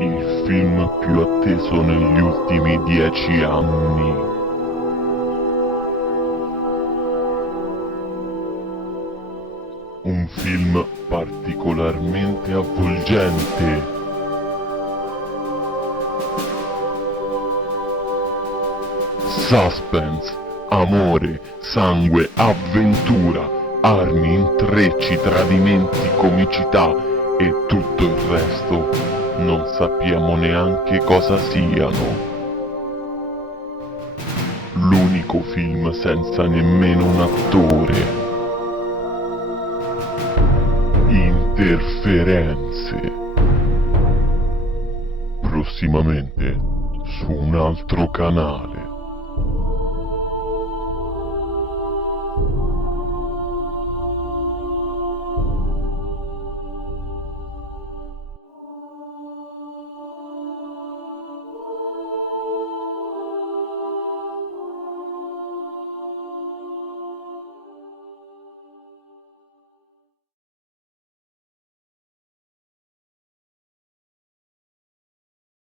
il film più atteso negli ultimi 10 anni. Un film particolarmente avvolgente. Suspense, amore, sangue, avventura, armi, intrecci, tradimenti, comicità e tutto il resto non sappiamo neanche cosa siano. L'unico film senza nemmeno un attore. Interferenze. Prossimamente su un altro canale.